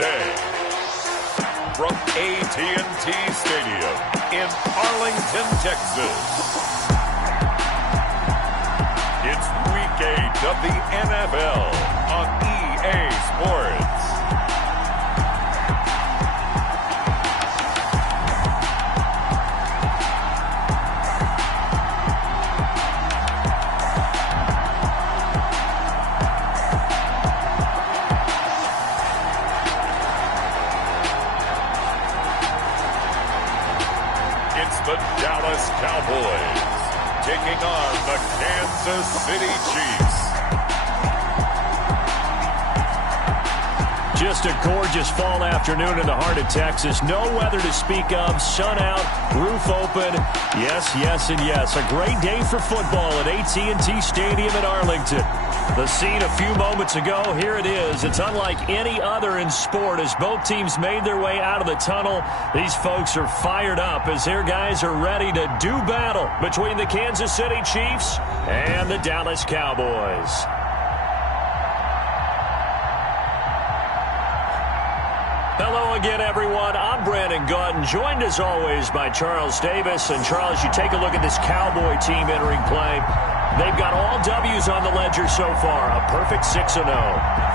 today. From AT&T Stadium in Arlington, Texas. It's Week 8 of the NFL on EA Sports. The Dallas Cowboys taking on the Kansas City Chiefs. Just a gorgeous fall afternoon in the heart of Texas. No weather to speak of. Sun out, roof open. Yes, yes, and yes. A great day for football at AT&T Stadium in Arlington. The scene a few moments ago, here it is. It's unlike any other in sport as both teams made their way out of the tunnel. These folks are fired up as their guys are ready to do battle between the Kansas City Chiefs and the Dallas Cowboys. Hello again, everyone. I'm Brandon Gautin, joined as always by Charles Davis. And Charles, you take a look at this Cowboy team entering play. They've got all W's on the ledger so far, a perfect 6-0.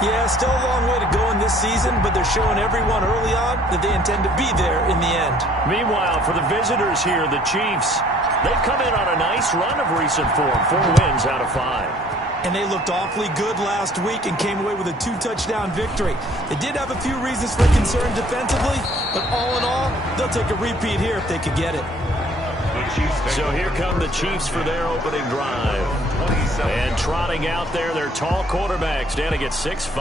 Yeah, still a long way to go in this season, but they're showing everyone early on that they intend to be there in the end. Meanwhile, for the visitors here, the Chiefs, they've come in on a nice run of recent form, 4 wins out of 5. And they looked awfully good last week and came away with a 2-touchdown victory. They did have a few reasons for concern defensively, but all in all, they'll take a repeat here if they could get it. So here come the Chiefs for their opening drive. And trotting out there, their tall quarterback standing at 6'5".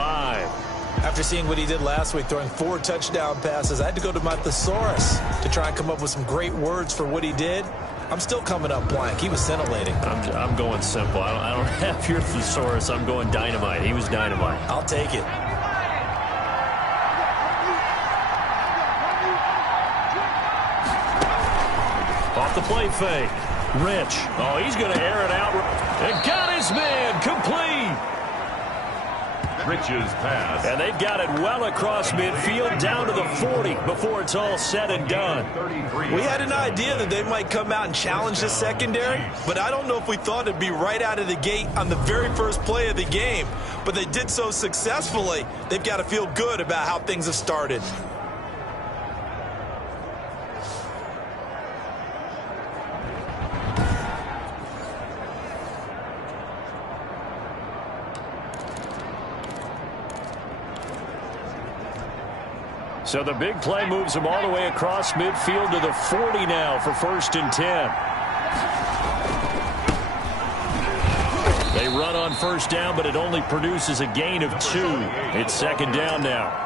After seeing what he did last week, throwing 4 touchdown passes, I had to go to my thesaurus to try and come up with some great words for what he did. I'm still coming up blank. He was scintillating. I'm going simple. I don't have your thesaurus. I'm going dynamite. He was dynamite. I'll take it. Off the play fake. Rich. Oh, he's going to air it out. And got his man complete. Rich's pass. And they've got it well across midfield down to the 40 before it's all said and done. We had an idea that they might come out and challenge the secondary, but I don't know if we thought it'd be right out of the gate on the very first play of the game. But they did so successfully, they've got to feel good about how things have started. So the big play moves them all the way across midfield to the 40 now for 1st and 10. They run on 1st down, but it only produces a gain of 2. It's 2nd down now.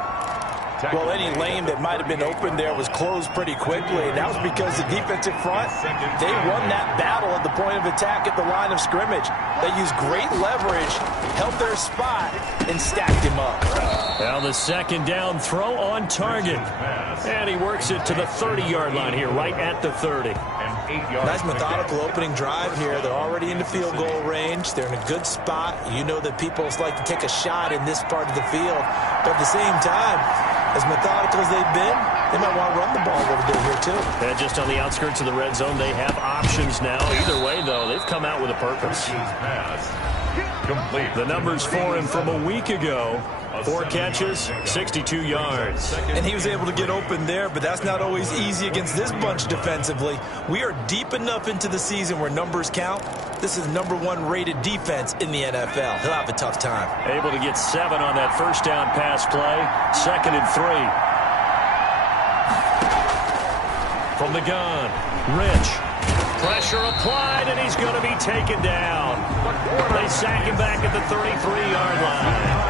Well, any lane that might have been open there was closed pretty quickly, and that was because the defensive front, they won that battle at the point of attack at the line of scrimmage. They used great leverage, held their spot, and stacked him up. Now the 2nd down throw on target. And he works it to the 30-yard line here, right at the 30. Nice methodical opening drive here. They're already in the field goal range. They're in a good spot. You know that people like to take a shot in this part of the field. But at the same time, as methodical as they've been, they might want to run the ball a little bit here too. And just on the outskirts of the red zone, they have options now. Either way, though, they've come out with a purpose. The numbers for him from a week ago. 4 catches, 62 yards. And he was able to get open there, but that's not always easy against this bunch defensively. We are deep enough into the season where numbers count. This is #1 rated defense in the NFL. He'll have a tough time. Able to get 7 on that 1st down pass play. 2nd and 3. From the gun, Rich. Pressure applied, and he's going to be taken down. They sack him back at the 33-yard line.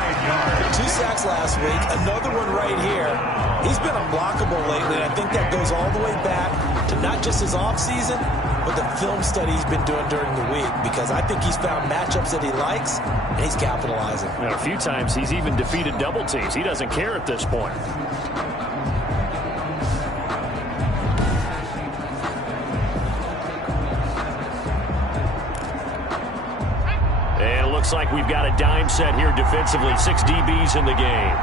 2 sacks last week, another one right here. He's been unblockable lately, and I think that goes all the way back to not just his offseason, but the film study he's been doing during the week, because I think he's found matchups that he likes, and he's capitalizing. A few times he's even defeated double teams. He doesn't care at this point. Looks like we've got a dime set here defensively. 6 DBs in the game.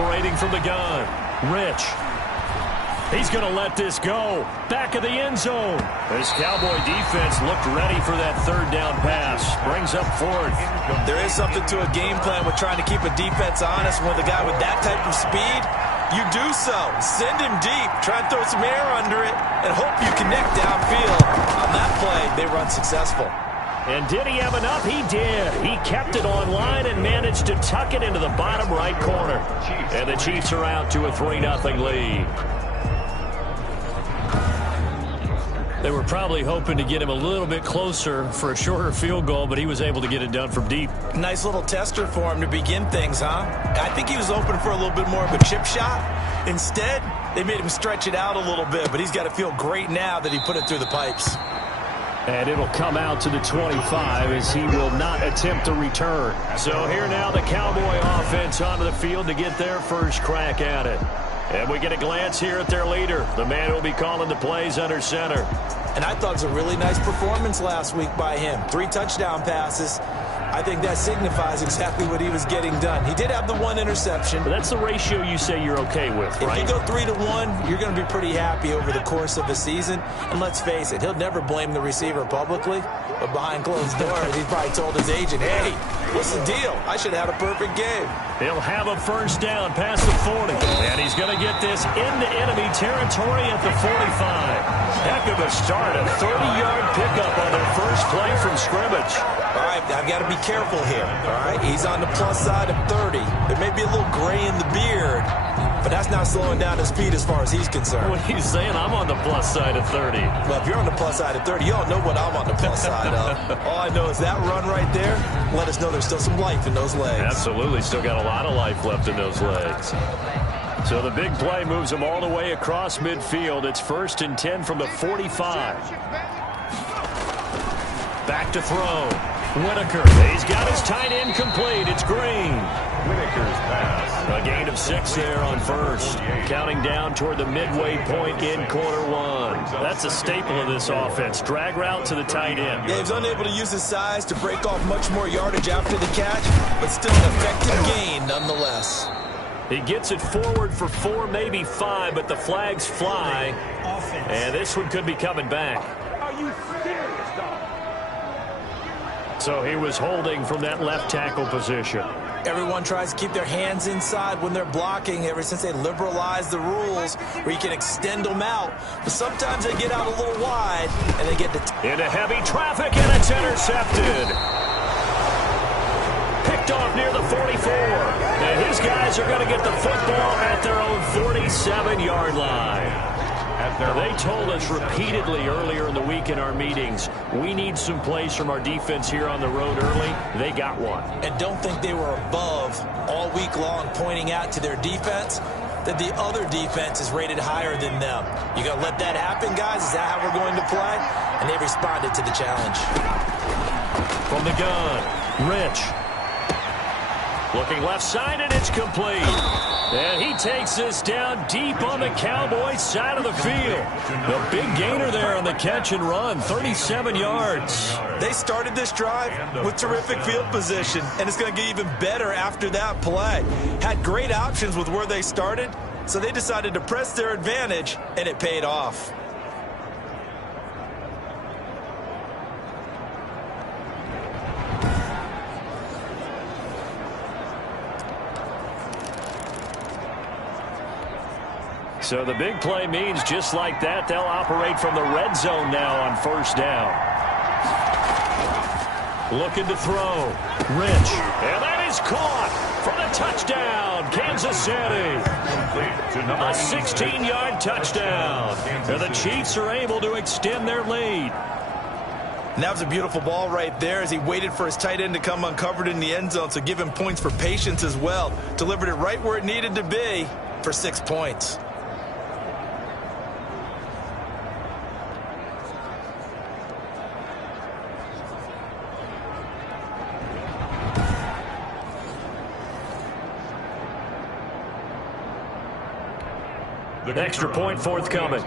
operating from the gun. Rich. He's going to let this go. Back of the end zone. This Cowboy defense looked ready for that third down pass. Brings up fourth. There is something to a game plan with trying to keep a defense honest. With a guy with that type of speed, you do so. Send him deep. Try and throw some air under it and hope you connect downfield. On that play, they run successful. And did he have enough? He did. He kept it online and managed to tuck it into the bottom right corner. And the Chiefs are out to a 3-0 lead. They were probably hoping to get him a little bit closer for a shorter field goal, but he was able to get it done from deep. Nice little tester for him to begin things, huh? I think he was open for a little bit more of a chip shot. Instead, they made him stretch it out a little bit, but he's got to feel great now that he put it through the pipes. And it'll come out to the 25 as he will not attempt to return. So here now the Cowboy offense onto the field to get their first crack at it. And we get a glance here at their leader, the man who will be calling the plays under center. And I thought it was a really nice performance last week by him. 3 touchdown passes. I think that signifies exactly what he was getting done. He did have the 1 interception. But that's the ratio you say you're okay with, right? If you go 3-to-1, you're going to be pretty happy over the course of a season. And let's face it, he'll never blame the receiver publicly. But behind closed doors, he's probably told his agent, hey, what's the deal? I should have had a perfect game. He'll have a first down past the 40. And he's going to get this into enemy territory at the 45. Heck of a start. A 30-yard pickup on their first play from scrimmage. All right, I've got to be careful here. All right, he's on the plus side of 30. There may be a little gray in the beard, but that's not slowing down his speed as far as he's concerned. What are you saying? I'm on the plus side of 30. Well, if you're on the plus side of 30, you all know what I'm on the plus side of. All I know is that run right there let us know there's still some life in those legs. Absolutely. Still got a lot of life left in those legs. So the big play moves him all the way across midfield. It's 1st and 10 from the 45. Back to throw. Whitaker. He's got his tight end complete. It's Green. Whitaker's pass. A gain of 6 there on first. Counting down toward the midway point in quarter 1. That's a staple of this offense. Drag route to the tight end. Yeah, he was unable to use his size to break off much more yardage after the catch, but still an effective gain nonetheless. He gets it forward for 4, maybe 5, but the flags fly. And this one could be coming back. Are you serious, dog? So he was holding from that left tackle position. Everyone tries to keep their hands inside when they're blocking ever since they liberalized the rules where you can extend them out. But sometimes they get out a little wide and they get into heavy traffic, and it's intercepted. Picked off near the 44. And his guys are going to get the football at their own 47-yard line. They told us repeatedly earlier in the week in our meetings, we need some plays from our defense here on the road early. They got one. And don't think they were above all week long pointing out to their defense that the other defense is rated higher than them. You going to let that happen, guys? Is that how we're going to play? And they responded to the challenge. From the gun, Rich. Looking left side, and it's complete. And he takes this down deep on the Cowboys side of the field. The big gainer there on the catch and run, 37 yards. They started this drive with terrific field position, and it's going to get even better after that play. Had great options with where they started, so they decided to press their advantage, and it paid off. So the big play means just like that, they'll operate from the red zone now on first down. Looking to throw. Rich. And that is caught for the touchdown, Kansas City. A 16-yard touchdown. And the Chiefs are able to extend their lead. And that was a beautiful ball right there as he waited for his tight end to come uncovered in the end zone, so give him points for patience as well. Delivered it right where it needed to be for 6 points. Extra point forthcoming.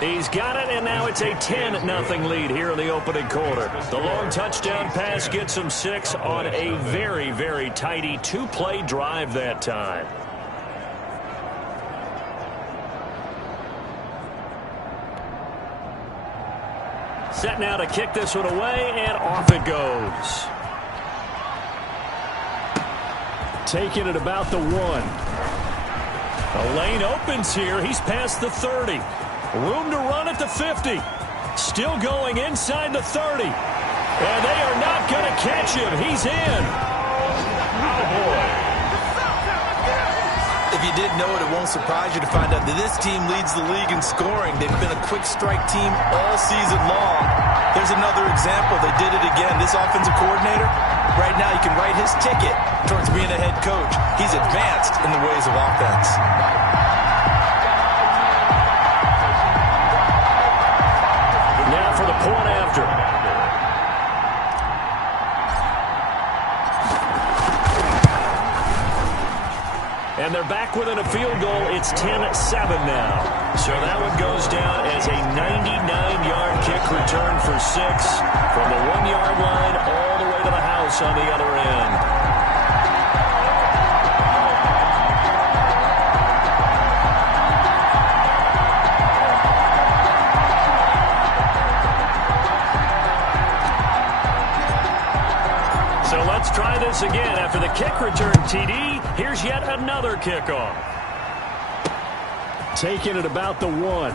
He's got it, and now it's a 10-0 lead here in the opening quarter. The long touchdown pass gets him 6 on a very, very tidy two-play drive that time. Set now to kick this one away, and off it goes. Taking it about the 1. The lane opens here. He's past the 30. Room to run at the 50. Still going inside the 30. And they are not going to catch him. He's in. If you didn't know it, it won't surprise you to find out that this team leads the league in scoring. They've been a quick strike team all season long. There's another example. They did it again. This offensive coordinator, right now, you can write his ticket towards being a head coach. He's advanced in the ways of offense. Now for the point after. And they're back within a field goal. It's 10-7 now. So that one goes down as a 99-yard kick return for 6 from the 1-yard line all the way to the house on the other end. Let's try this again. After the kick return, TD, here's yet another kickoff. Taking it about the 1.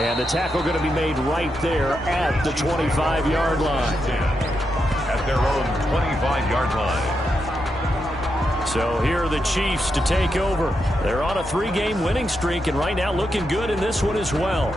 And the tackle going to be made right there at the 25-yard line. At their own 25-yard line. So here are the Chiefs to take over. They're on a 3-game winning streak, and right now looking good in this one as well.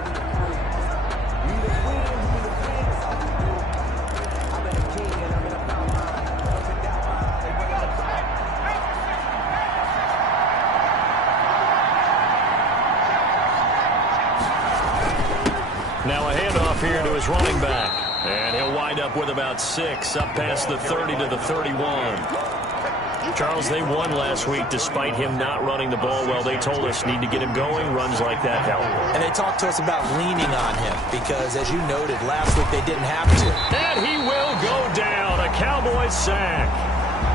Now a handoff here to his running back. And he'll wind up with about 6 up past the 30 to the 31. Charles, they won last week despite him not running the ball well. They told us need to get him going. Runs like that help. And they talked to us about leaning on him because, as you noted, last week they didn't have to. And he will go down. A Cowboys sack.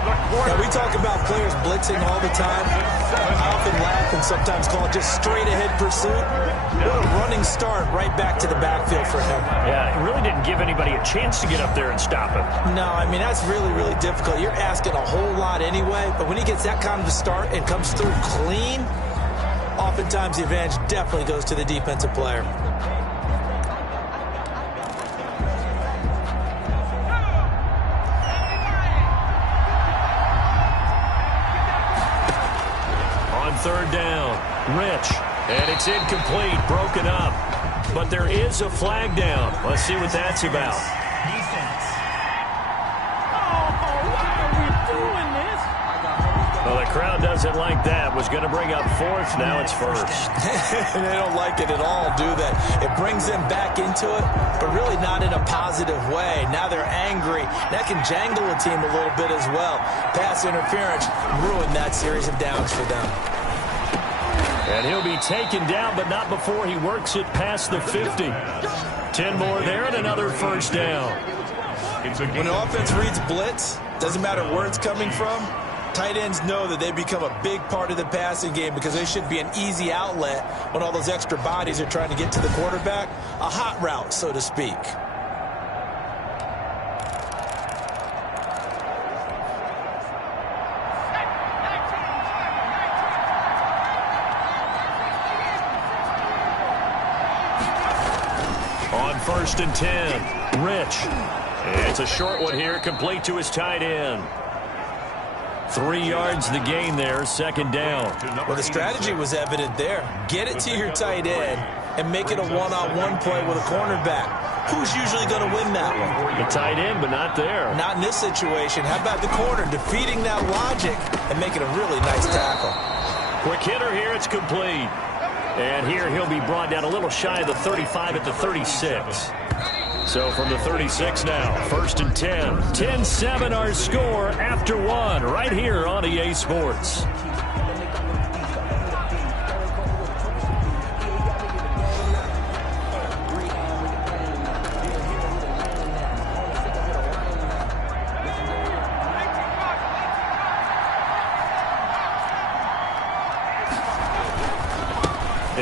Now, we talk about players blitzing all the time. I often laugh and sometimes call it just straight-ahead pursuit. What a running start right back to the backfield for him. Yeah, he really didn't give anybody a chance to get up there and stop him. No, I mean, that's really, really difficult. You're asking a whole lot anyway, but when he gets that kind of a start and comes through clean, oftentimes the advantage definitely goes to the defensive player. Third down, Rich, and it's incomplete, broken up. But there is a flag down. Let's see what that's about. Defense. Oh, why are we doing this? Well, the crowd doesn't like that. Was going to bring up 4th, now it's 1st. They don't like it at all, do they? It brings them back into it, but really not in a positive way. Now they're angry. That can jangle a team a little bit as well. Pass interference ruined that series of downs for them. And he'll be taken down, but not before he works it past the 50. 10 more there and another first down. When the offense reads blitz, doesn't matter where it's coming from, tight ends know that they become a big part of the passing game because they should be an easy outlet when all those extra bodies are trying to get to the quarterback. A hot route, so to speak. On 1st and 10, Rich. It's a short one here, complete to his tight end. 3 yards the gain there, 2nd down. Well, the strategy was evident there. Get it to your tight end and make it a one-on-one play with a cornerback. Who's usually going to win that one? The tight end, but not there. Not in this situation. How about the corner defeating that logic and making a really nice tackle? Quick hitter here, it's complete. And here he'll be brought down a little shy of the 35 at the 36. So from the 36 now, 1st and 10. 10-7 our score after 1 right here on EA Sports.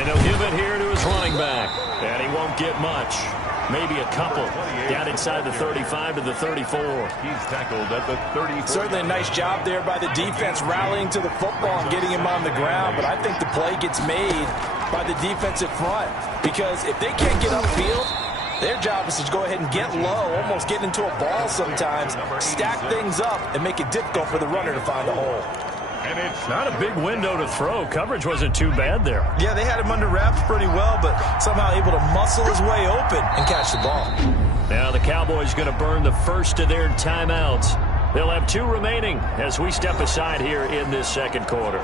And he'll give it here to his running back. And he won't get much. Maybe a couple. Down inside the 35 to the 34. He's tackled at the 34. Certainly a nice job there by the defense rallying to the football and getting him on the ground. But I think the play gets made by the defensive front. Because if they can't get upfield, their job is to go ahead and get low, almost get into a ball sometimes, stack things up, and make it difficult for the runner to find a hole. And it's not a big window to throw. Coverage wasn't too bad there. Yeah, they had him under wraps pretty well, but somehow able to muscle his way open and catch the ball. Now the Cowboys going to burn the first of their timeouts. They'll have 2 remaining as we step aside here in this second quarter.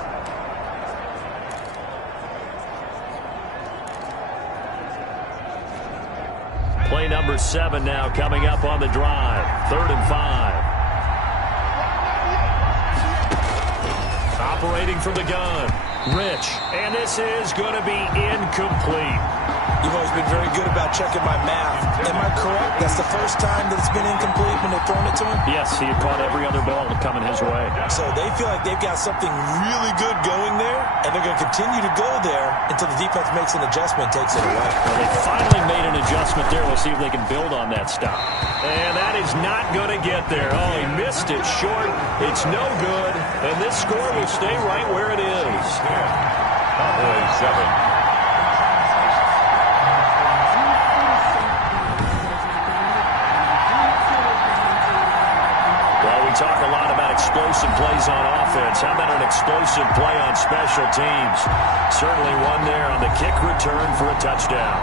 Play number 7 now coming up on the drive. 3rd and 5. Operating from the gun. Rich. And this is going to be incomplete. You've always been very good about checking my math. Am I correct? That's the first time that it's been incomplete when they've thrown it to him? Yes, he had caught every other ball coming his way. So they feel like they've got something really good going there, and they're going to continue to go there until the defense makes an adjustment and takes it away. Well, they finally made an adjustment there. We'll see if they can build on that stop. And that is not going to get there. Oh, he missed it short. It's no good. And this score will stay right where it is. Cowboys 7. Talk a lot about explosive plays on offense. How about an explosive play on special teams? Certainly one there on the kick return for a touchdown.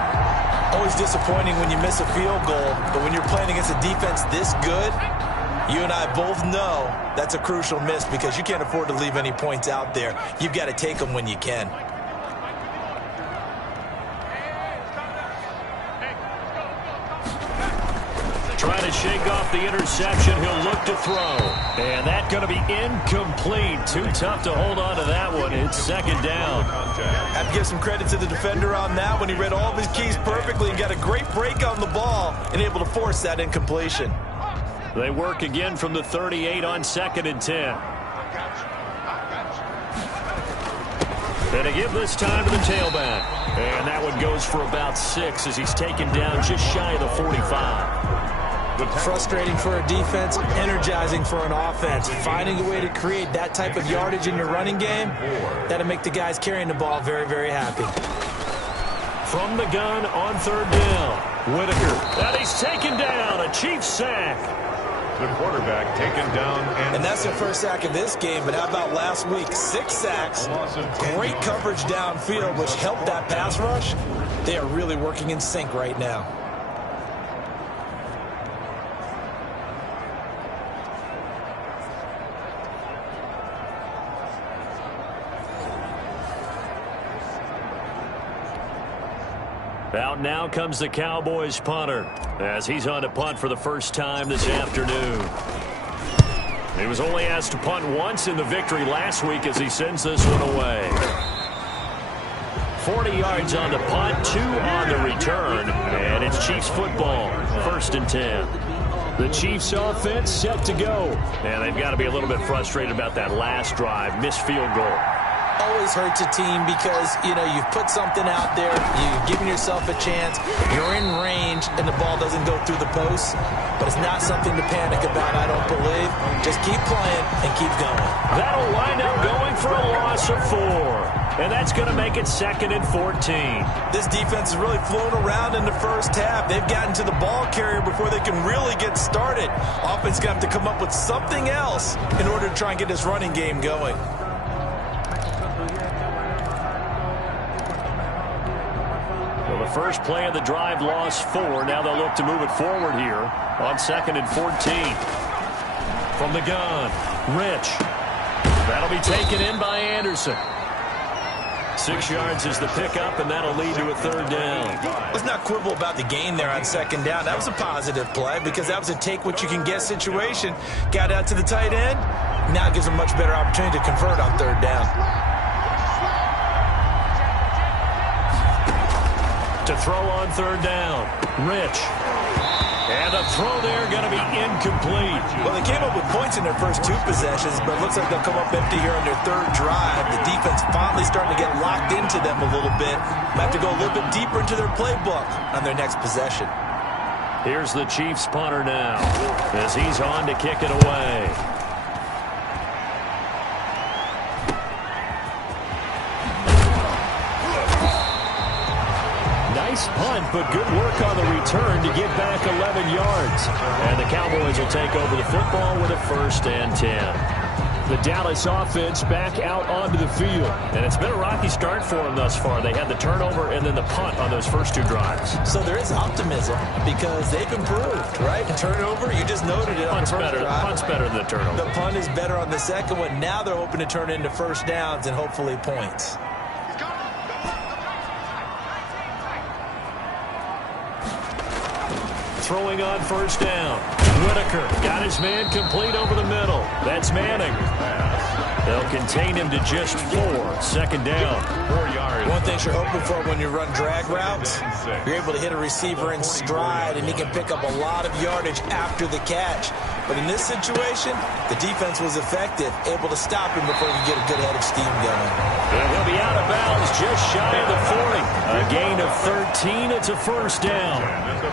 Always disappointing when you miss a field goal, but when you're playing against a defense this good, you and I both know that's a crucial miss because you can't afford to leave any points out there. You've got to take them when you can. Trying to shake off the interception. He'll look to throw. And that's going to be incomplete. Too tough to hold on to that one. It's 2nd down. I have to give some credit to the defender on that one. He read all of his keys perfectly and got a great break on the ball and able to force that incompletion. They work again from the 38 on 2nd and 10. And they give this time to the tailback. And that one goes for about 6 as he's taken down just shy of the 45. Frustrating for a defense, energizing for an offense. Finding a way to create that type of yardage in your running game, that'll make the guys carrying the ball very, very happy. From the gun on 3rd down, Whitaker. And he's taken down, a Chiefs sack. The quarterback taken down. And that's their first sack of this game, but how about last week? 6 sacks, great coverage downfield, which helped that pass rush. They are really working in sync right now. Out now comes the Cowboys punter as he's on to punt for the first time this afternoon. He was only asked to punt once in the victory last week as he sends this one away. 40 yards on the punt, 2 on the return, and it's Chiefs football, 1st and 10. The Chiefs offense set to go, and they've got to be a little bit frustrated about that last drive, missed field goal. Always hurts a team because, you know, you've put something out there, you've given yourself a chance, you're in range, and the ball doesn't go through the posts. But it's not something to panic about, I don't believe. Just keep playing and keep going. That'll wind up going for a loss of 4. And that's going to make it 2nd and 14. This defense has really flown around in the first half. They've gotten to the ball carrier before they can really get started. Offense going to have to come up with something else in order to try and get this running game going. Well, the first play of the drive lost 4. Now they'll look to move it forward here on 2nd and 14. From the gun, Rich. That'll be taken in by Anderson. 6 yards is the pickup, and that'll lead to a 3rd down. Let's not quibble about the gain there on 2nd down. That was a positive play because that was a take-what-you-can-get situation. Got out to the tight end. Now it gives them a much better opportunity to convert on 3rd down. To throw on 3rd down, Rich. And the throw there going to be incomplete. Well, they came up with points in their first 2 possessions, but it looks like they'll come up empty here on their 3rd drive. The defense finally starting to get locked into them a little bit. Might have to go a little bit deeper into their playbook on their next possession. Here's the Chiefs punter now as he's on to kick it away. Nice punt, but good work on the return to get back 11 yards. And the Cowboys will take over the football with a 1st and 10. The Dallas offense back out onto the field. And it's been a rocky start for them thus far. They had the turnover and then the punt on those first 2 drives. So there is optimism because they've improved, right? Turnover, you just noted it on the first drive. Punt's better than the turnover. The punt is better on the second one. Now they're hoping to turn it into first downs and hopefully points. Throwing on first down. Whitaker got his man complete over the middle. That's Manning. They'll contain him to just 4. 2nd down. 4 yards. One thing you're hoping for when you run drag routes, you're able to hit a receiver in stride, and he can pick up a lot of yardage after the catch. But in this situation, the defense was effective, able to stop him before he could get a good head of steam going. And he'll be out of bounds just shy of the 40. A gain of 13. It's a first down.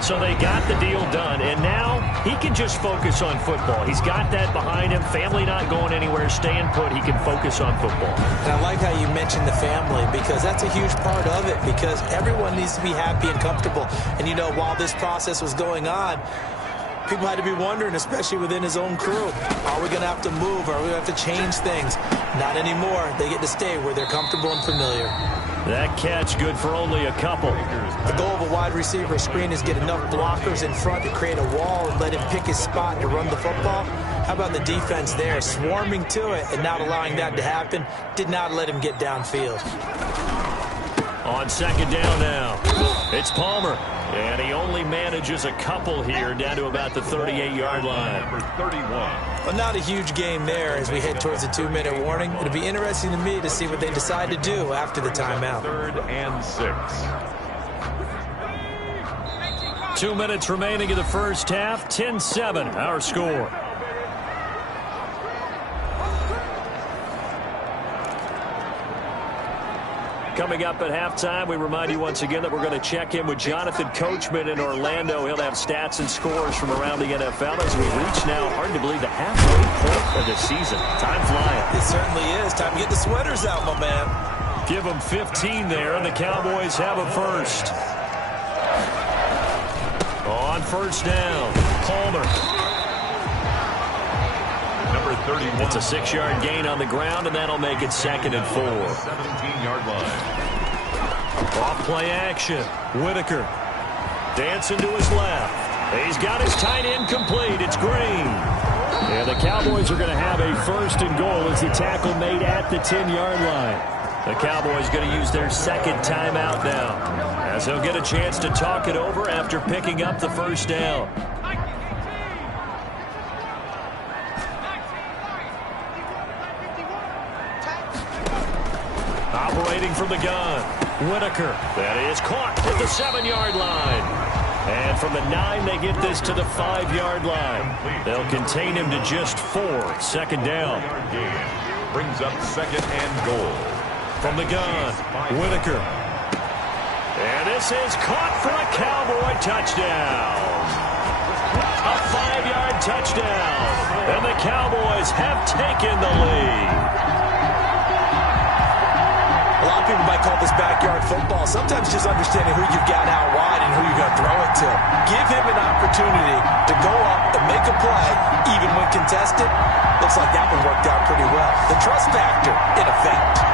So they got the deal done, and now he can just focus on football. He's got that behind him. Family not going anywhere, staying put. He can focus on football. And I like how you mentioned the family because that's a huge part of it because everyone needs to be happy and comfortable. And, you know, while this process was going on, people had to be wondering, especially within his own crew, are we going to have to move? Are we going to have to change things? Not anymore. They get to stay where they're comfortable and familiar. That catch good for only a couple. The goal of a wide receiver screen is get enough blockers in front to create a wall and let him pick his spot to run the football. How about the defense there, swarming to it and not allowing that to happen? Did not let him get downfield. On 2nd down now, it's Palmer. And he only manages a couple here down to about the 38-yard line. Number 31. Well, not a huge game there as we head towards the 2-minute warning. It'll be interesting to me to see what they decide to do after the timeout. 3rd and 6. 2 minutes remaining in the first half. 10-7, our score. Coming up at halftime, we remind you once again that we're going to check in with Jonathan Coachman in Orlando. He'll have stats and scores from around the NFL as we reach now, hard to believe, the halfway point of the season. Time flying. It certainly is. Time to get the sweaters out, my man. Give them 15 there, and the Cowboys have a first. On first down, Palmer. Number 31. It's a 6-yard gain on the ground, and that'll make it 2nd and 4. 17-yard line. Off play action. Whitaker dancing to his left. He's got his tight end complete. It's Green. And the Cowboys are going to have a 1st and goal as the tackle made at the 10-yard line. The Cowboys going to use their 2nd timeout now as they'll get a chance to talk it over after picking up the first down. Operating from the gun, Whitaker. That is caught at the 7-yard line. And from the 9, they get this to the 5-yard line. They'll contain him to just 4. 2nd down. Brings up 2nd and goal. From the gun, Whitaker. And this is caught for a Cowboy touchdown. A 5-yard touchdown. And the Cowboys have taken the lead. A lot of people might call this backyard football. Sometimes just understanding who you've got out wide and who you're going to throw it to. Give him an opportunity to go up and make a play, even when contested. Looks like that one worked out pretty well. The trust factor in effect.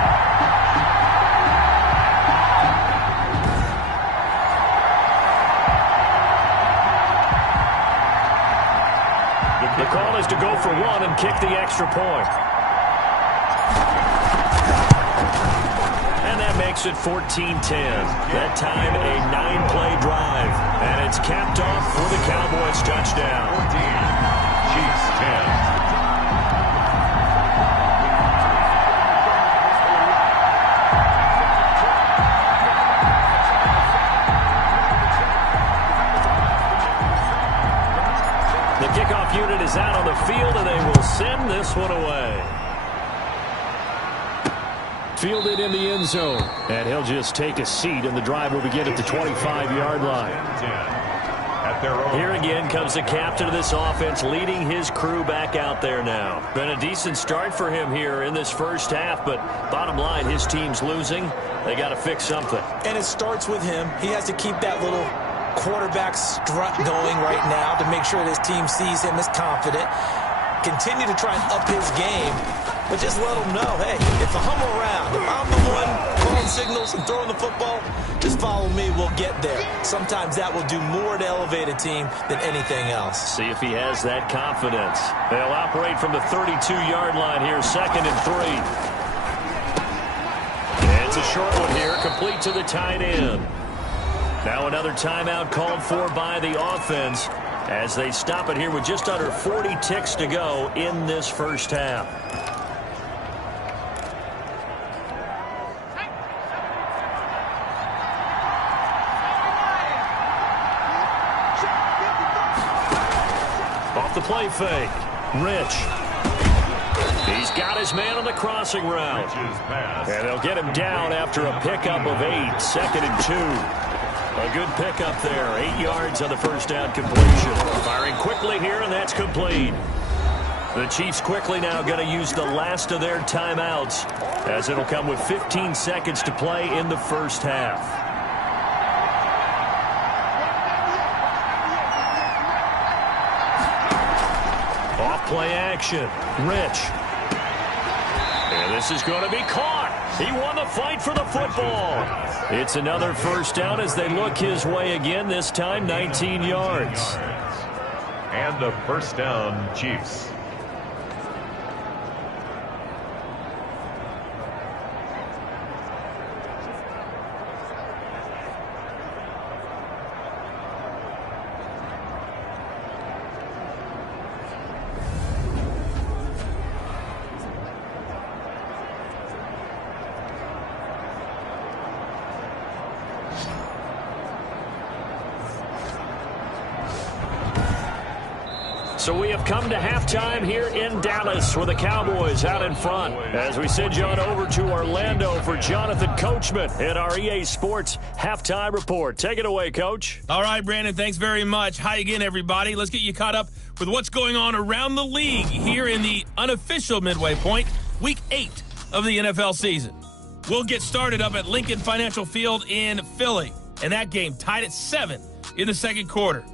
The call is to go for 1 and kick the extra point. And that makes it 14-10. That time a 9-play drive. And it's capped off for the Cowboys touchdown. 14. Chiefs 10. unit is out on the field, and they will send this one away. Fielded in the end zone. And he'll just take a seat, and the drive will begin at the 25-yard line. Here again comes the captain of this offense, leading his crew back out there now. Been a decent start for him here in this first half, but bottom line, his team's losing. They got to fix something. And it starts with him. He has to keep that little quarterback strut going right now to make sure that his team sees him as confident. Continue to try and up his game, but just let him know, hey, if I'm around, if I'm the one calling signals and throwing the football, just follow me, we'll get there. Sometimes that will do more to elevate a team than anything else. See if he has that confidence. They'll operate from the 32-yard line here, 2nd and 3. And it's a short one here, complete to the tight end. Now another timeout called for by the offense as they stop it here with just under 40 ticks to go in this first half. Off the play fake. Rich. He's got his man on the crossing route. And they'll get him down after a pickup of 8. 2nd and 2. A good pickup there. 8 yards on the first down completion. Firing quickly here, and that's complete. The Chiefs quickly now going to use the last of their timeouts, as it'll come with 15 seconds to play in the first half. Off-play action. Rich. And this is going to be caught. He won the fight for the football. It's another first down as they look his way again, this time 19 yards. And the first down, Chiefs. So we have come to halftime here in Dallas with the Cowboys out in front. As we send you on over to Orlando for Jonathan Coachman in our EA Sports Halftime Report. Take it away, Coach. All right, Brandon, thanks very much. Hi again, everybody. Let's get you caught up with what's going on around the league here in the unofficial midway point, Week 8 of the NFL season. We'll get started up at Lincoln Financial Field in Philly, and that game tied at 7 in the second quarter.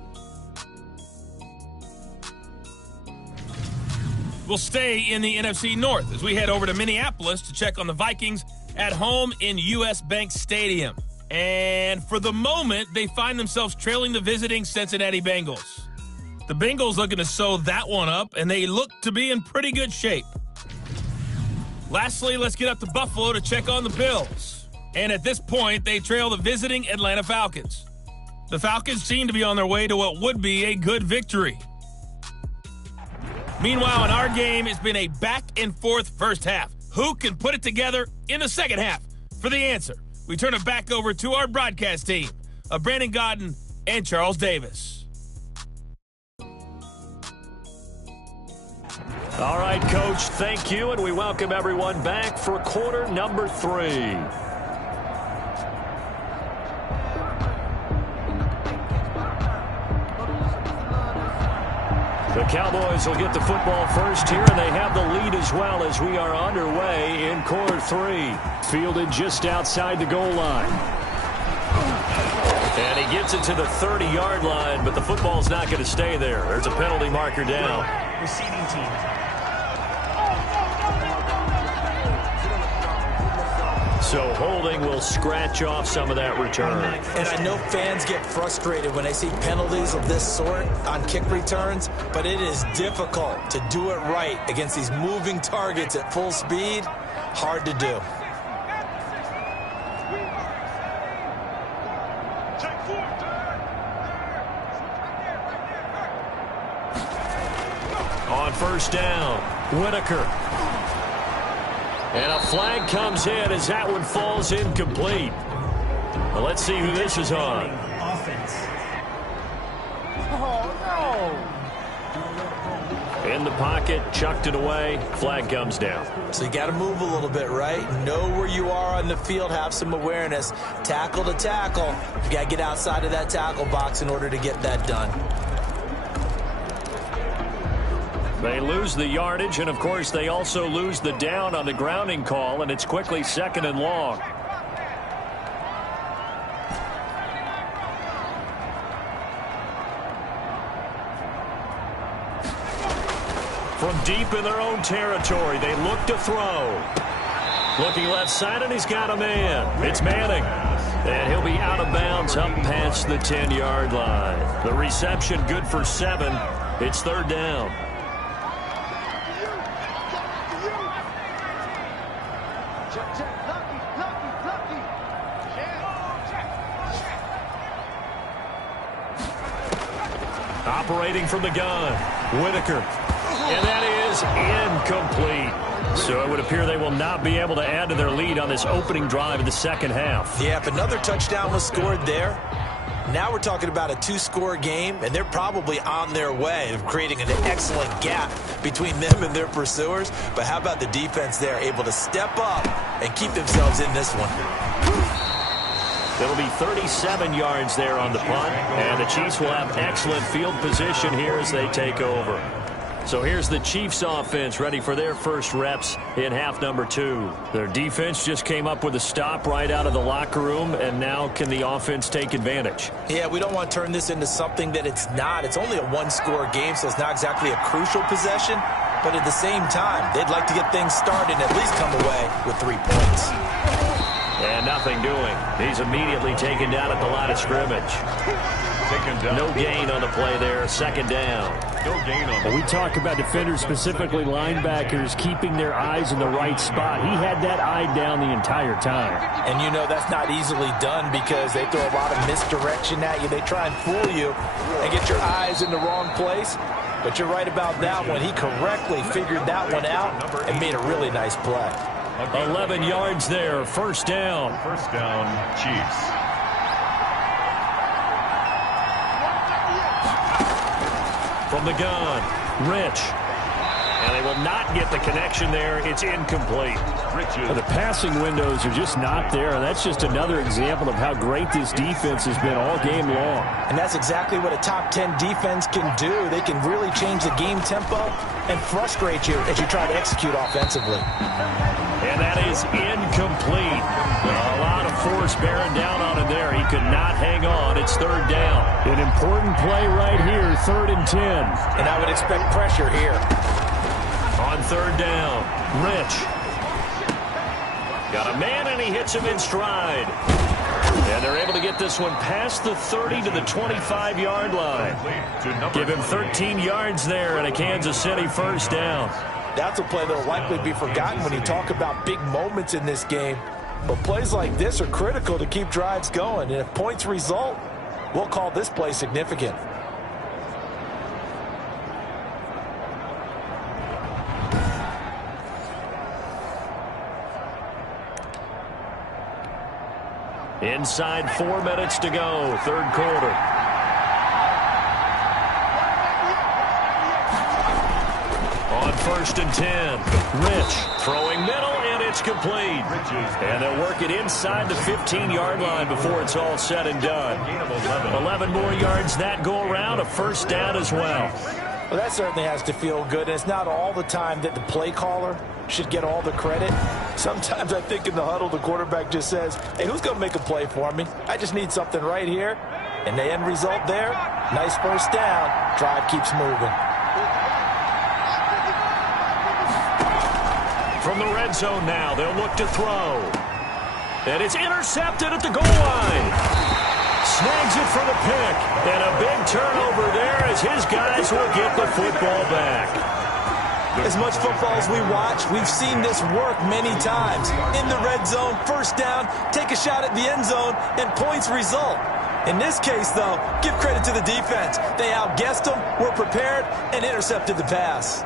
We'll stay in the NFC North as we head over to Minneapolis to check on the Vikings at home in U.S. Bank Stadium. And for the moment, they find themselves trailing the visiting Cincinnati Bengals. The Bengals looking to sew that one up, and they look to be in pretty good shape. Lastly, let's get up to Buffalo to check on the Bills. And at this point, they trail the visiting Atlanta Falcons. The Falcons seem to be on their way to what would be a good victory. Meanwhile, in our game, it's been a back-and-forth first half. Who can put it together in the second half? For the answer, we turn it back over to our broadcast team of Brandon Godden and Charles Davis. All right, Coach, thank you, and we welcome everyone back for quarter number 3. The Cowboys will get the football first here, and they have the lead as well as we are underway in quarter 3. Fielded just outside the goal line. And he gets it to the 30-yard line, but the football's not going to stay there. There's a penalty marker down. Receiving team. So holding will scratch off some of that return. And I know fans get frustrated when they see penalties of this sort on kick returns, but it is difficult to do it right against these moving targets at full speed. Hard to do. On first down, Whitaker. And a flag comes in as that one falls incomplete. Well, let's see who this is on. Offense. Oh, no. In the pocket, chucked it away, flag comes down. So you got to move a little bit, right? Know where you are on the field, have some awareness. Tackle to tackle. You got to get outside of that tackle box in order to get that done. They lose the yardage, and of course they also lose the down on the grounding call, and it's quickly 2nd and long. From deep in their own territory, they look to throw. Looking left side, and he's got a man. It's Manning. And he'll be out of bounds up past the 10-yard line. The reception good for 7. It's 3rd down. Operating from the gun, Whitaker. And that is incomplete. So it would appear they will not be able to add to their lead on this opening drive in the second half. Yeah, if another touchdown was scored there, now we're talking about a 2-score game, and they're probably on their way of creating an excellent gap between them and their pursuers. But how about the defense there, able to step up and keep themselves in this one? It'll be 37 yards there on the punt, and the Chiefs will have excellent field position here as they take over. So here's the Chiefs offense ready for their first reps in half number 2. Their defense just came up with a stop right out of the locker room, and now can the offense take advantage? Yeah, we don't want to turn this into something that it's not. It's only a 1-score game, so it's not exactly a crucial possession. But at the same time, they'd like to get things started and at least come away with 3 points. And nothing doing. He's immediately taken down at the line of scrimmage. No gain on the play there. 2nd down. No gain on When we talk about defenders, specifically linebackers, keeping their eyes in the right spot. He had that eye down the entire time. And you know that's not easily done because they throw a lot of misdirection at you. They try and fool you and get your eyes in the wrong place. But you're right about that one. He correctly figured that one out and made a really nice play. 11 yards there. 1st down. 1st down, Chiefs. From the gun, Rich. And they will not get the connection there. It's incomplete. Well, the passing windows are just not there. And that's just another example of how great this defense has been all game long. And that's exactly what a top 10 defense can do. They can really change the game tempo and frustrate you as you try to execute offensively. And that is incomplete. A lot of force bearing down on him there. He could not hang on. It's 3rd down. An important play right here, 3rd and 10. And I would expect pressure here. On 3rd down, Rich. Got a man, and he hits him in stride. And they're able to get this one past the 30 to the 25-yard line. Give him 13 yards there and a Kansas City 1st down. That's a play that will likely be forgotten when you talk about big moments in this game. But plays like this are critical to keep drives going. And if points result, we'll call this play significant. Inside 4 minutes to go, 3rd quarter. On 1st and 10, Rich throwing middle, and it's complete. And they'll work it inside the 15-yard line before it's all said and done. 11 more yards that go around, a 1st down as well. Well, that certainly has to feel good. And it's not all the time that the play caller should get all the credit. Sometimes I think in the huddle, the quarterback just says, hey, who's going to make a play for me? I just need something right here. And the end result there, nice 1st down. Drive keeps moving. From the red zone now, they'll look to throw. And it's intercepted at the goal line. Snags it for the pick. And a big turnover there as his guys will get the football back. As much football as we watch, we've seen this work many times. In the red zone, 1st down, take a shot at the end zone, and points result. In this case, though, give credit to the defense. They outguessed them, were prepared, and intercepted the pass.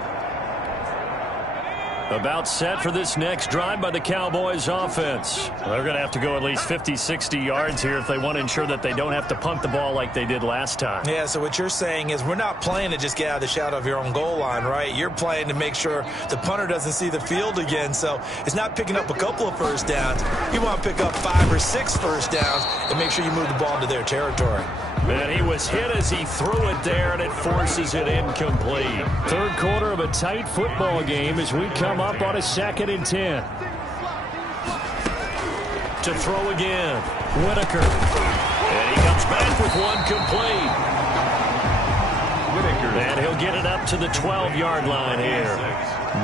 About set for this next drive by the Cowboys offense. They're going to have to go at least 50, 60 yards here if they want to ensure that they don't have to punt the ball like they did last time. Yeah, so what you're saying is we're not playing to just get out of the shadow of your own goal line, right? You're playing to make sure the punter doesn't see the field again. So it's not picking up a couple of first downs. You want to pick up 5 or 6 first downs and make sure you move the ball into their territory. And he was hit as he threw it there, and it forces it incomplete. Third quarter of a tight football game as we come up on a 2nd and 10. To throw again, Whitaker. And he comes back with one complete. And he'll get it up to the 12-yard line here.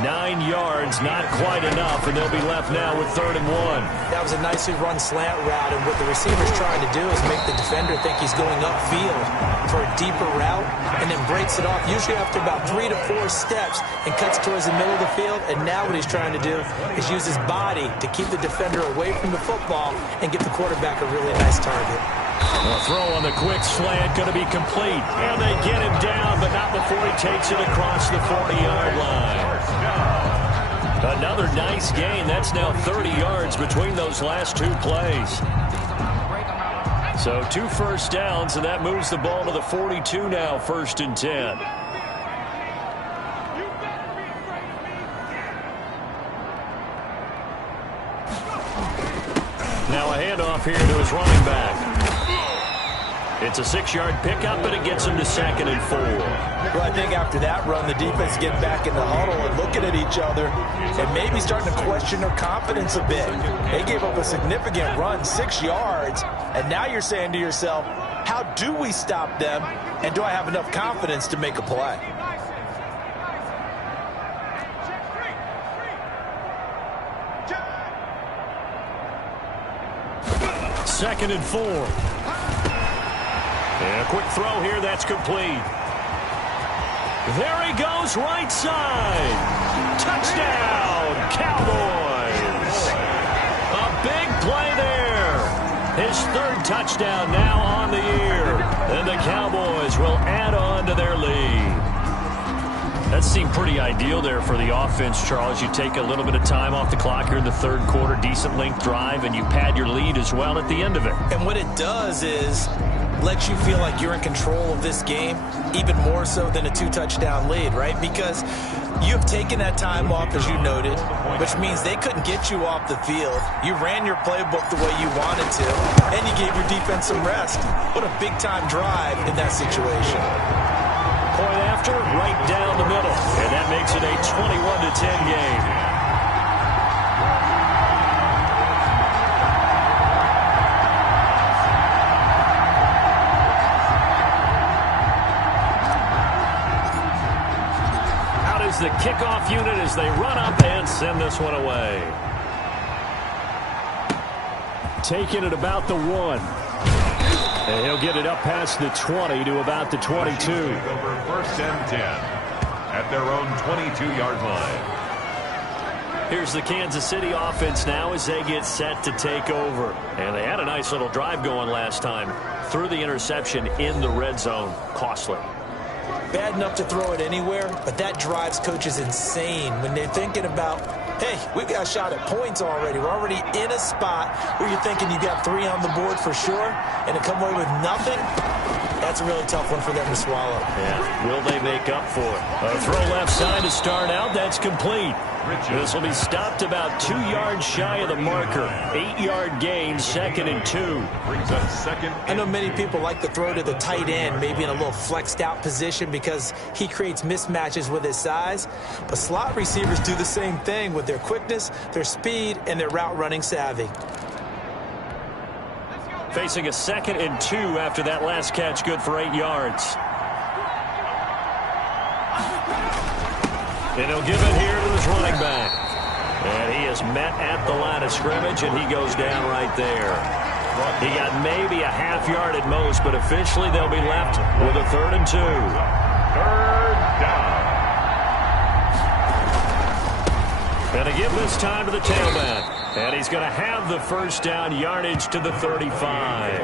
9 yards, not quite enough, and they'll be left now with 3rd and 1. That was a nicely run slant route, and what the receiver's trying to do is make the defender think he's going upfield for a deeper route, and then breaks it off, usually after about 3 to 4 steps, and cuts towards the middle of the field. And now what he's trying to do is use his body to keep the defender away from the football and give the quarterback a really nice target. The throw on the quick slant going to be complete. And they get him down, but not before he takes it across the 40-yard line. Another nice gain. That's now 30 yards between those last 2 plays. So 2 first downs, and that moves the ball to the 42 now, 1st and 10. Now a handoff here to his running back. It's a 6-yard pickup, but it gets him to 2nd and 4. Well, I think after that run, the defense get back in the huddle and looking at each other and maybe starting to question their confidence a bit. They gave up a significant run, 6 yards, and now you're saying to yourself, how do we stop them, and do I have enough confidence to make a play? Second and 4. And a quick throw here, that's complete. There he goes, right side. Touchdown, Cowboys. A big play there. His 3rd touchdown now on the year. And the Cowboys will add on to their lead. That seemed pretty ideal there for the offense, Charles. You take a little bit of time off the clock here in the 3rd quarter, decent length drive, and you pad your lead as well at the end of it. And what it does is lets you feel like you're in control of this game, even more so than a 2-touchdown lead, right? Because you have taken that time off, as you noted, which means they couldn't get you off the field. You ran your playbook the way you wanted to, and you gave your defense some rest. What a big-time drive in that situation. Point after, right down the middle, and that makes it a 21-10 game. The kickoff unit as they run up and send this one away. Taking it about the 1. And he'll get it up past the 20 to about the 22. Over 1st and 10 at their own 22-yard line. Here's the Kansas City offense now as they get set to take over. And they had a nice little drive going last time. Threw the interception in the red zone. Costly. Bad enough to throw it anywhere, but that drives coaches insane when they're thinking about, hey, we've got a shot at points already. We're already in a spot where you're thinking you got 3 on the board for sure, and to come away with nothing, that's a really tough one for them to swallow. Yeah, will they make up for it? A throw left side to start out. That's complete. This will be stopped about 2 yards shy of the marker. 8-yard gain, 2nd and 2. Brings up 2nd. I know many people like to throw to the tight end, maybe in a little flexed out position because he creates mismatches with his size. But slot receivers do the same thing with their quickness, their speed, and their route running savvy. Facing a 2nd and 2 after that last catch, good for 8 yards. And he'll give it here to his running back. And he is met at the line of scrimmage, and he goes down right there. He got maybe a half yard at most, but officially they'll be left with a 3rd and 2. 3rd down. And to give this time to the tailback. And he's going to have the 1st down, yardage to the 35.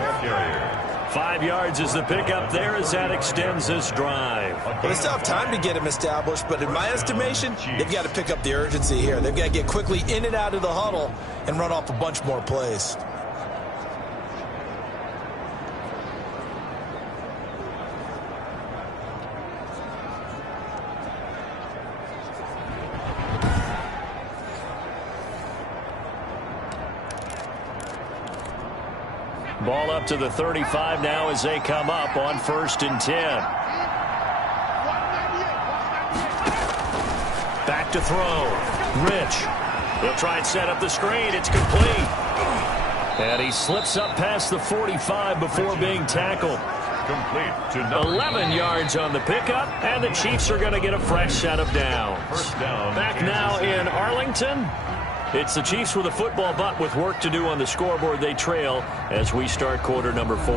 5 yards is the pickup there as that extends this drive. Well, they still have time to get him established, but in my estimation, they've got to pick up the urgency here. They've got to get quickly in and out of the huddle and run off a bunch more plays. Ball up to the 35 now as they come up on 1st and 10. Back to throw. Rich. He'll try and set up the screen. It's complete. And he slips up past the 45 before being tackled. Complete to 11 yards on the pickup, and the Chiefs are going to get a fresh set of downs. First down. Back now in Arlington. It's the Chiefs with a football, but with work to do on the scoreboard. They trail as we start quarter number 4.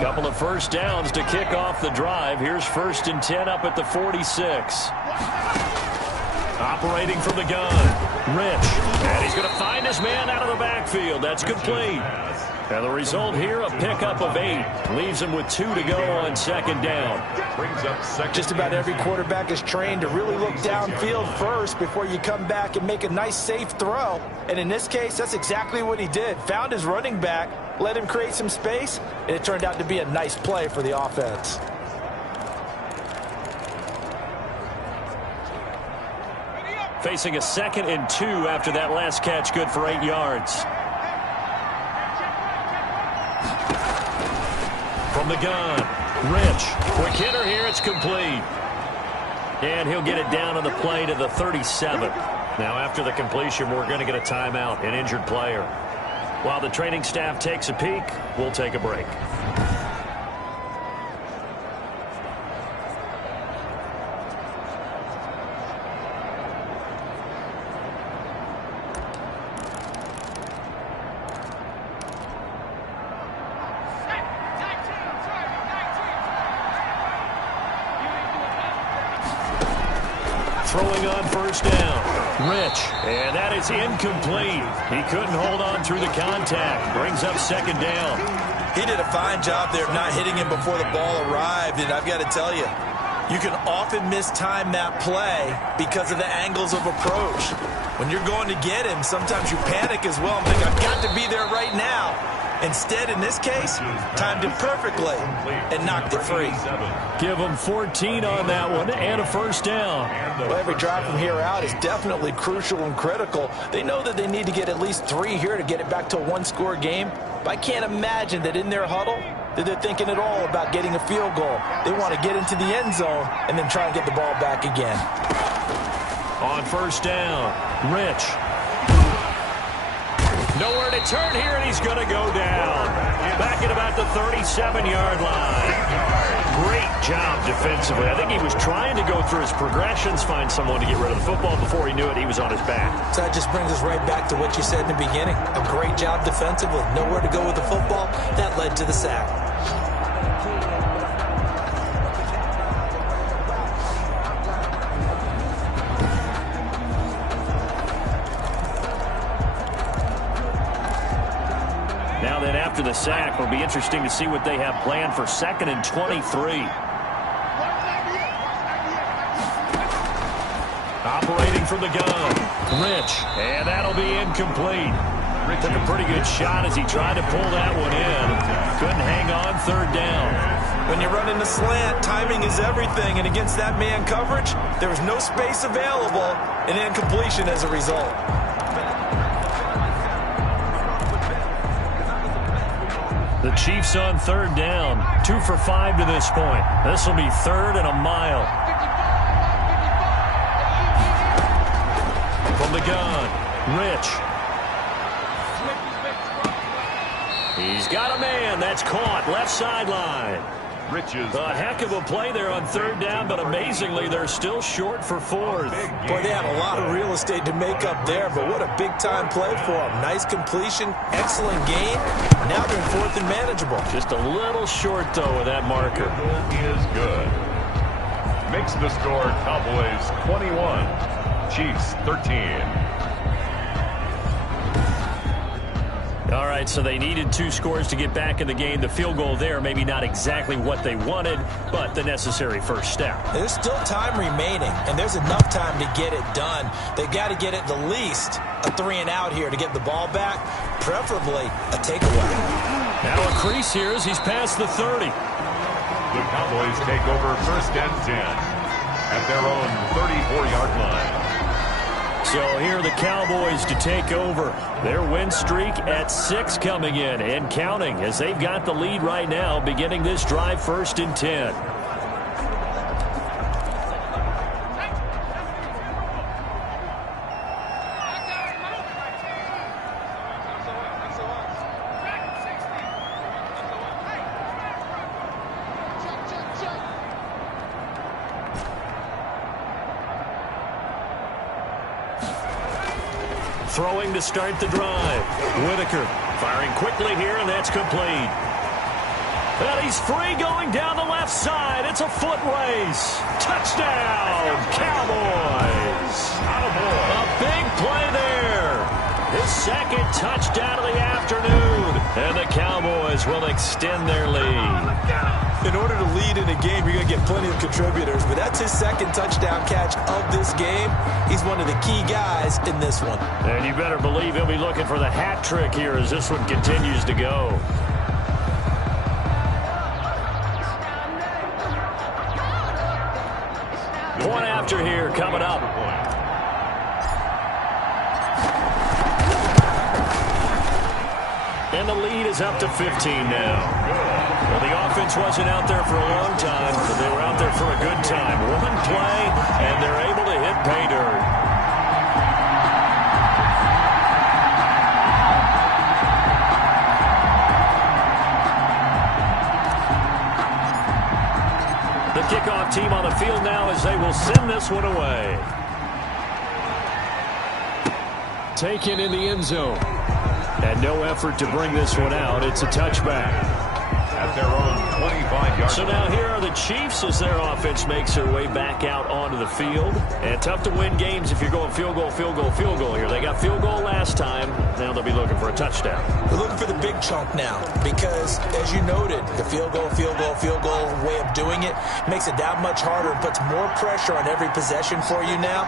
Couple of first downs to kick off the drive. Here's 1st and 10 up at the 46. Operating from the gun. Rich. And he's going to find his man out of the backfield. That's complete. And the result here, a pickup of 8. Leaves him with 2 to go on 2nd down. Brings up second. Just about every quarterback is trained to really look downfield first before you come back and make a nice, safe throw. And in this case, that's exactly what he did. Found his running back, let him create some space, and it turned out to be a nice play for the offense. Facing a 2nd and 2 after that last catch, good for 8 yards. From the gun, Rich. Quick hitter here, it's complete. And he'll get it down on the play to the 37. Now after the completion, we're going to get a timeout, an injured player. While the training staff takes a peek, we'll take a break. Throwing on 1st down. Rich. And that is incomplete. He couldn't hold on through the contact. Brings up 2nd down. He did a fine job there of not hitting him before the ball arrived, and I've got to tell you, you can often mistime that play because of the angles of approach. When you're going to get him, sometimes you panic as well and think, I've got to be there right now. Instead, in this case, timed it perfectly and knocked it free. Give them 14 on that one and a 1st down. Well, every drive from here out is definitely crucial and critical. They know that they need to get at least 3 here to get it back to a 1-score game. But I can't imagine that in their huddle that they're thinking at all about getting a field goal. They want to get into the end zone and then try and get the ball back again. On 1st down, Rich. Nowhere to turn here, and he's going to go down. Back at about the 37-yard line. Great job defensively. I think he was trying to go through his progressions, find someone to get rid of the football. Before he knew it, he was on his back. So that just brings us right back to what you said in the beginning. A great job defensively. Nowhere to go with the football. That led to the sack. Now then, after the sack, it'll be interesting to see what they have planned for 2nd and 23. Operating from the gun, Rich, and that'll be incomplete. Took a pretty good shot as he tried to pull that one in. Couldn't hang on 3rd down. When you run in the slant, timing is everything, and against that man coverage, there was no space available, and incompletion as a result. The Chiefs on 3rd down. 2 for 5 to this point. This will be 3rd and a mile. From the gun, Rich. He's got a man. That's caught. Left sideline. Riches. A heck of a play there on 3rd down, but amazingly, they're still short for 4th. Boy, they have a lot of real estate to make up there, but what a big-time play for them. Nice completion, excellent gain. Now they're in 4th and manageable. Just a little short, though, with that marker. Is good. Makes the score Cowboys 21, Chiefs 13. All right, so they needed 2 scores to get back in the game. The field goal there, maybe not exactly what they wanted, but the necessary first step. There's still time remaining, and there's enough time to get it done. They've got to get at the least a 3-and-out here to get the ball back, preferably a takeaway. Now a crease here as he's past the 30. The Cowboys take over 1st and 10 at their own 34-yard line. So here are the Cowboys to take over. Their win streak at 6 coming in and counting as they've got the lead right now beginning this drive 1st and 10. Throwing to start the drive. Whitaker firing quickly here, and that's complete. And he's free going down the left side. It's a foot race. Touchdown, Cowboys. A big play there. His 2nd touchdown of the afternoon. And the Cowboys will extend their lead. In order to lead in a game, you're going to get plenty of contributors, but that's his 2nd touchdown catch of this game. He's one of the key guys in this one. And you better believe he'll be looking for the hat trick here as this one continues to go. Point after here coming up. And the lead is up to 15 now. Well, the offense wasn't out there for a long time, but they were out there for a good time. One play, and they're able to hit pay dirt. The kickoff team on the field now as they will send this one away. Taken in the end zone. And no effort to bring this one out. It's a touchback. At their own 25-yard So now here are the Chiefs as their offense makes their way back out onto the field. And tough to win games if you're going field goal, field goal, field goal here. They got field goal last time. Now they'll be looking for a touchdown. We're looking for the big chunk now because, as you noted, the field goal way of doing it makes it that much harder and puts more pressure on every possession for you now.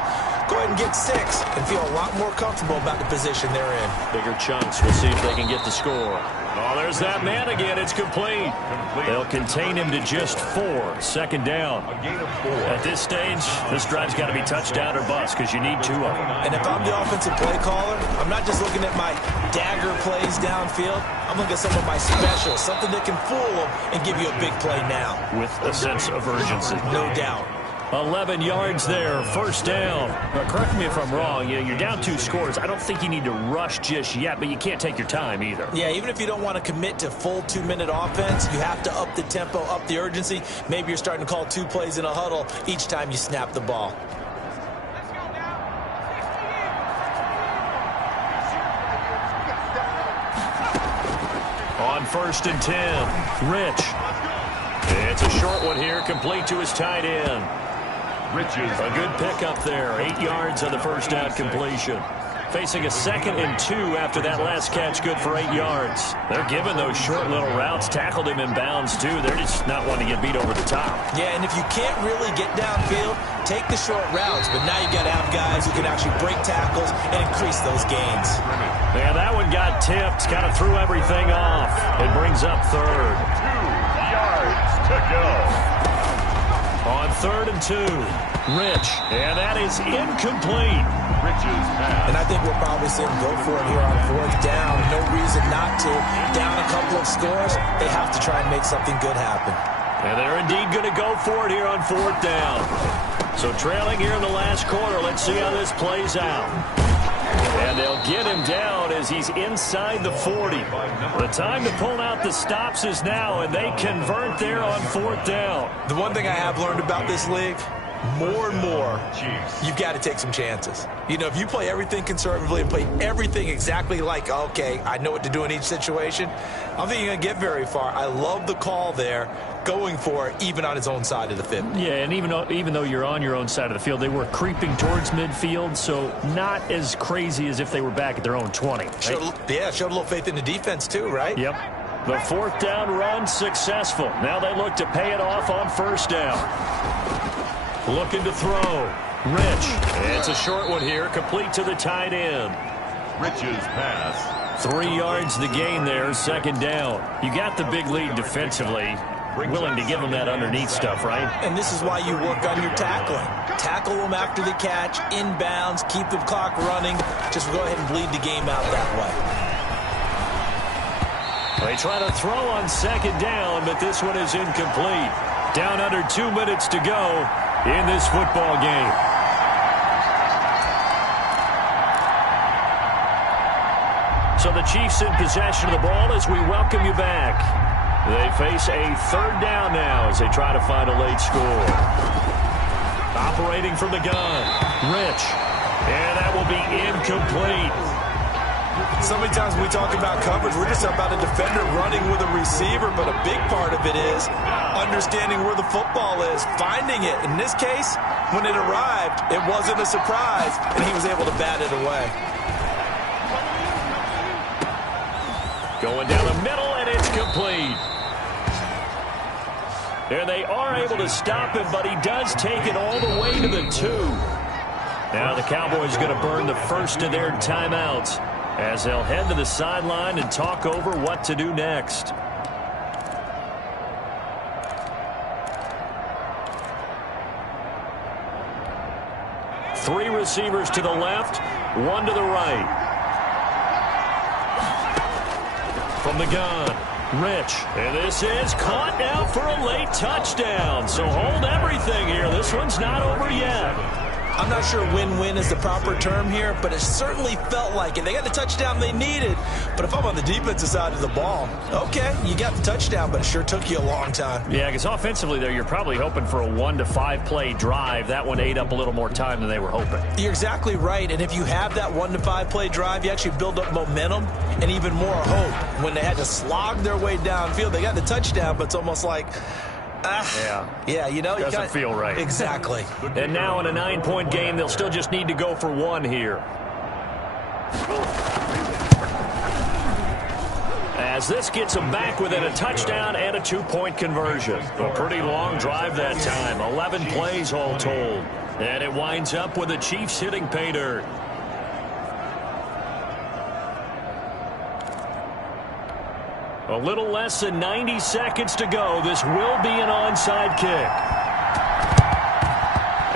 Go ahead and get 6 and feel a lot more comfortable about the position they're in. Bigger chunks. We'll see if they can get the score. Oh, there's that man again. It's complete. They'll contain him to just 4. 2nd down. A gain of 4. At this stage, this drive's got to be touchdown or bust because you need 2 of them. And if I'm the offensive play caller, I'm not just looking at my dagger plays downfield. I'm looking at some of my specials, something that can fool them and give you a big play now. With a sense of urgency. No doubt. 11 yards there, 1st down. Now, correct me if I'm wrong. You're down 2 scores. I don't think you need to rush just yet, but you can't take your time either. Yeah, even if you don't want to commit to full 2-minute offense, you have to up the tempo, up the urgency. Maybe you're starting to call 2 plays in a huddle each time you snap the ball. On 1st and 10, Rich. It's a short one here, complete to his tight end. Riches. A good pickup there, 8 yards on the 1st down completion. Facing a 2nd and 2 after that last catch, good for 8 yards. They're giving those short little routes, tackled him in bounds too. They're just not wanting to get beat over the top. Yeah, and if you can't really get downfield, take the short routes. But now you got to have guys who can actually break tackles and increase those gains. Man, that one got tipped, kind of threw everything off. It brings up 3rd. 2 yards to go. On 3rd and 2, Rich, and that is incomplete. Riches pass. And I think we'll probably see him go for it here on 4th down. No reason not to. Down a couple of scores, they have to try and make something good happen. And they're indeed going to go for it here on 4th down. So trailing here in the last quarter, let's see how this plays out. And they'll get him down as he's inside the 40. The time to pull out the stops is now, and they convert there on 4th down. The one thing I have learned about this league, more and more, you've got to take some chances. You know, if you play everything conservatively and play everything exactly like, okay, I know what to do in each situation, I don't think you're going to get very far. I love the call there, going for it, even on his own side of the field. Yeah, and even though you're on your own side of the field, they were creeping towards midfield, so not as crazy as if they were back at their own 20. Right? Showed a little faith in the defense too, right? Yep. The fourth down run successful. Now they look to pay it off on first down. Looking to throw. Rich. It's a short one here, complete to the tight end. Rich's pass. 3 yards the gain there, second down. You got the big lead defensively. Willing to give them that underneath stuff, right? And this is why you work on your tackling. Tackle them after the catch, inbounds, keep the clock running. Just go ahead and bleed the game out that way. They try to throw on second down, but this one is incomplete. Down under 2 minutes to go in this football game. So the Chiefs in possession of the ball as we welcome you back. They face a third down now as they try to find a late score. Operating from the gun, Rich. And that will be incomplete. So many times when we talk about coverage, we're just about a defender running with a receiver, but a big part of it is understanding where the football is, finding it. In this case, when it arrived, it wasn't a surprise, and he was able to bat it away. Going down the middle, and it's complete. And they are able to stop him, but he does take it all the way to the 2. Now the Cowboys going to burn the first of their timeouts as they'll head to the sideline and talk over what to do next. Three receivers to the left, one to the right. From the gun, Rich. And this is caught now for a late touchdown. So hold everything here. This one's not over yet. I'm not sure win-win is the proper term here, but it certainly felt like it. They got the touchdown they needed, but if I'm on the defensive side of the ball, okay, you got the touchdown, but it sure took you a long time. Yeah, because offensively there, you're probably hoping for a 1 to 5 play drive. That one ate up a little more time than they were hoping. You're exactly right, and if you have that 1 to 5 play drive, you actually build up momentum and even more hope. When they had to slog their way downfield, they got the touchdown, but it's almost like, yeah, you know, doesn't feel right. Exactly. And now in a 9-point game, they'll still just need to go for 1 here. As this gets them back within a touchdown and a 2-point conversion. A pretty long drive that time, 11 plays all told. And it winds up with the Chiefs hitting pay dirt. A little less than 90 seconds to go. This will be an onside kick.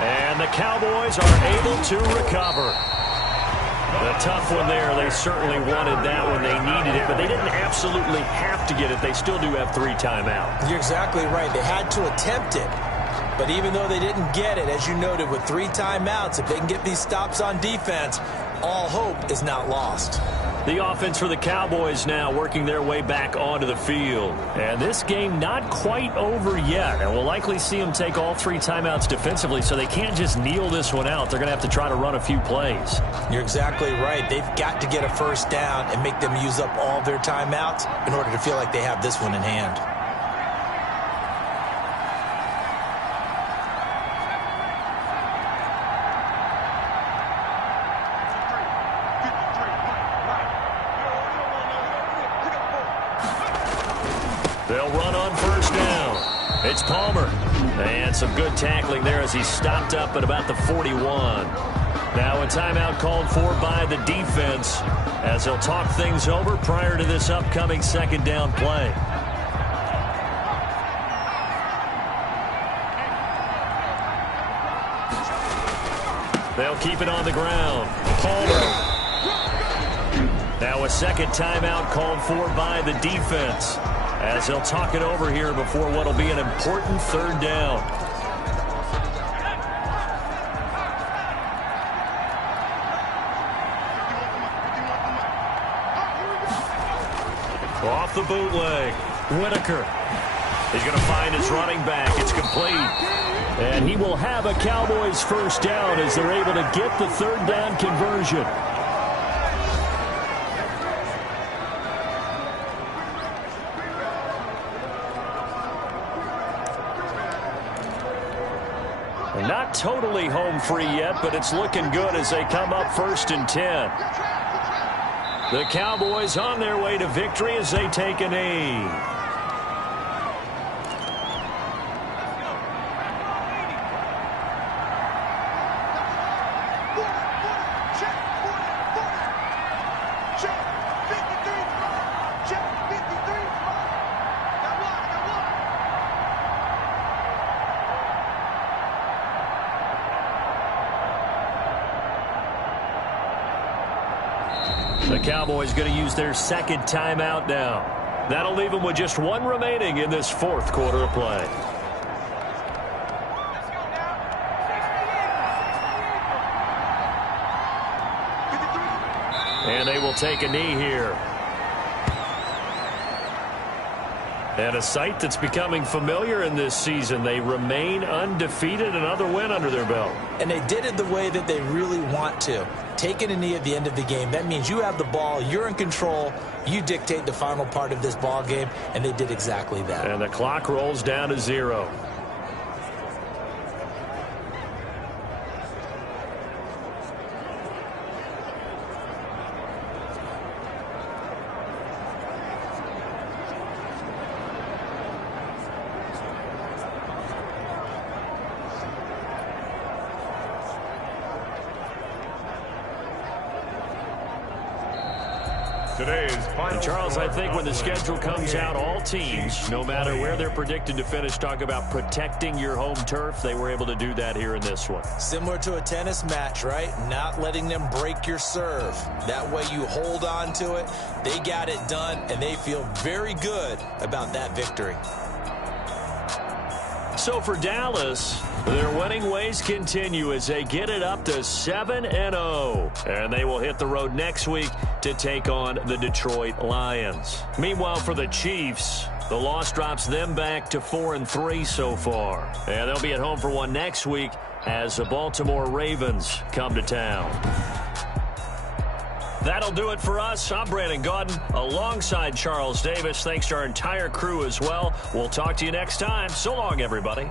And the Cowboys are able to recover. A tough one there. They certainly wanted that when they needed it, but they didn't absolutely have to get it. They still do have 3 timeouts. You're exactly right. They had to attempt it. But even though they didn't get it, as you noted, with 3 timeouts, if they can get these stops on defense, all hope is not lost. The offense for the Cowboys now working their way back onto the field. And this game not quite over yet. And we'll likely see them take all 3 timeouts defensively, so they can't just kneel this one out. They're going to have to try to run a few plays. You're exactly right. They've got to get a first down and make them use up all their timeouts in order to feel like they have this one in hand. They'll run on first down. It's Palmer. And some good tackling there as he stopped up at about the 41. Now a timeout called for by the defense as they'll talk things over prior to this upcoming second down play. They'll keep it on the ground. Palmer. Now a second timeout called for by the defense as they'll talk it over here before what will be an important third down. Off the bootleg, Whitaker. He's going to find his running back. It's complete. And he will have a Cowboys first down as they're able to get the third down conversion. Not totally home free yet, but it's looking good as they come up 1st and 10. The Cowboys on their way to victory as they take a knee. The Cowboys going to use their second timeout now. That'll leave them with just one remaining in this fourth quarter of play. And they will take a knee here. And a sight that's becoming familiar in this season. They remain undefeated, another win under their belt. And they did it the way that they really want to. Taking a knee at the end of the game, that means you have the ball, you're in control, you dictate the final part of this ball game, and they did exactly that. And the clock rolls down to 0. And Charles, I think when the schedule comes out, all teams, no matter where they're predicted to finish, talk about protecting your home turf. They were able to do that here in this one. Similar to a tennis match, right? Not letting them break your serve. That way you hold on to it. They got it done, and they feel very good about that victory. So for Dallas, their winning ways continue as they get it up to 7-0. And they will hit the road next week to take on the Detroit Lions. Meanwhile, for the Chiefs, the loss drops them back to 4-3 so far. And they'll be at home for one next week as the Baltimore Ravens come to town. That'll do it for us. I'm Brandon Gaudin alongside Charles Davis. Thanks to our entire crew as well. We'll talk to you next time. So long, everybody.